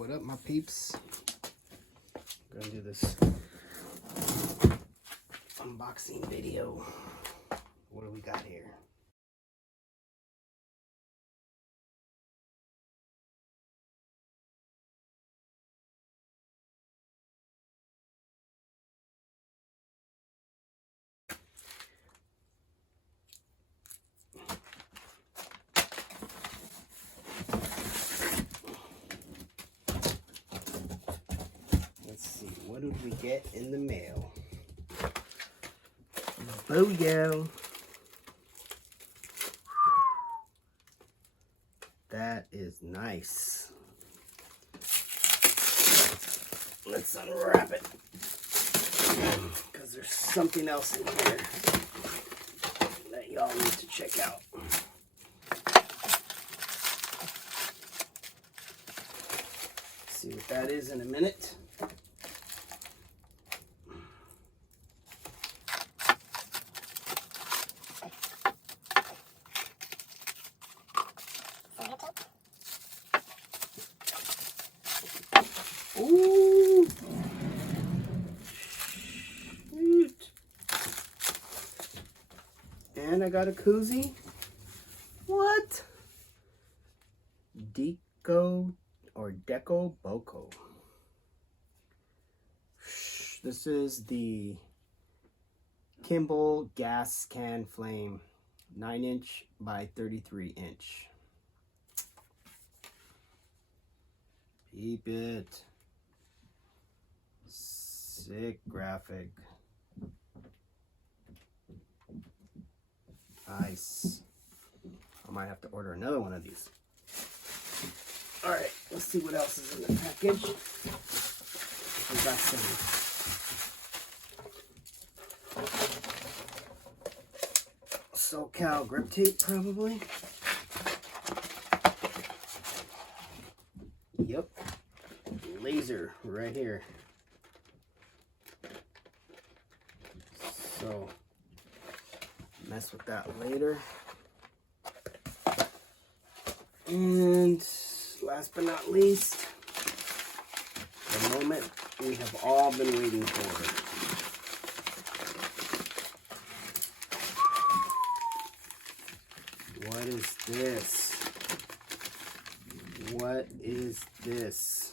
What up, my peeps? I'm gonna do this unboxing video. What do we got here? Let's see, what did we get in the mail? Booyah! That is nice. Let's unwrap it, because there's something else in here that y'all need to check out. See what that is in a minute. Ooh. Shoot. And I got a koozie. What? Deco or Deco Boco. This is the Kimbel gas can flame, 9-inch by 33-inch. Peep it. Sick graphic. Nice. I might have to order another one of these. All right, let's see what else is in the package. We got some SoCal grip tape, probably. Yep, laser right here. So, mess with that later. And last but not least, the moment we have all been waiting for. What is this? What is this?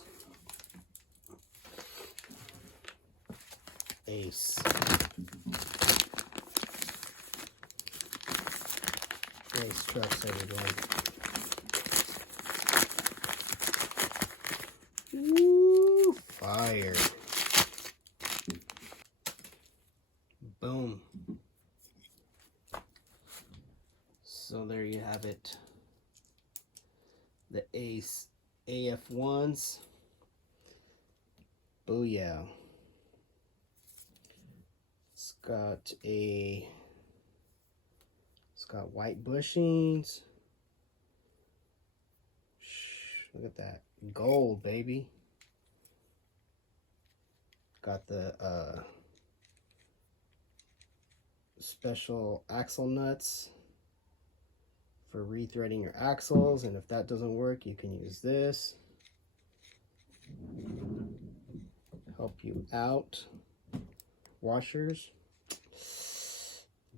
Ace. Ace trucks, everyone. Woo, fire. Boom. So there you have it. The Ace AF1s. Booyah. It's got white bushings. Look at that. Gold, baby. Got the special axle nuts for rethreading your axles, and if that doesn't work, you can use this. Help you out. Washers.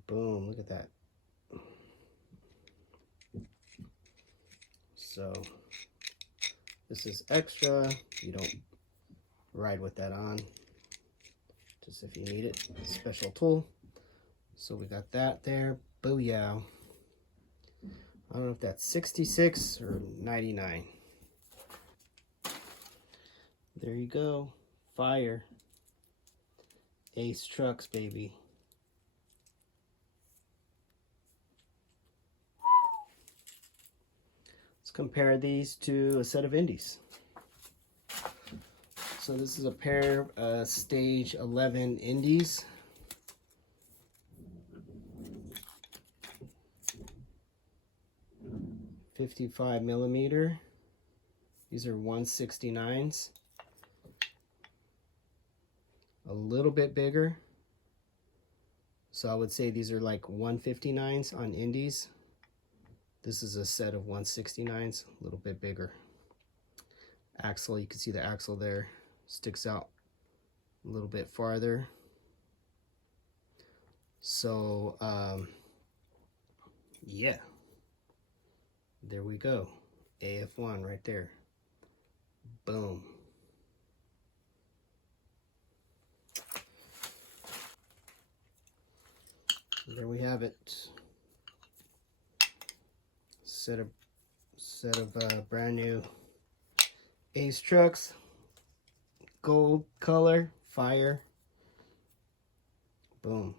Boom, look at that. So this is extra. You don't ride with that on, just if you need it. Special tool. So we got that there. Booyah. I don't know if that's 66 or 99. There you go. Fire. Ace trucks, baby. Let's compare these to a set of Indies. So this is a pair of stage 11 Indies. .55mm. These are 169s. A little bit bigger. So I would say these are like 159s on Indies. This is a set of 169s, a little bit bigger. axle. You can see the axle there sticks out a little bit farther. So yeah, there we go. AF1 right there. Boom. There we have it. Set of brand new Ace trucks. Gold color, fire. Boom.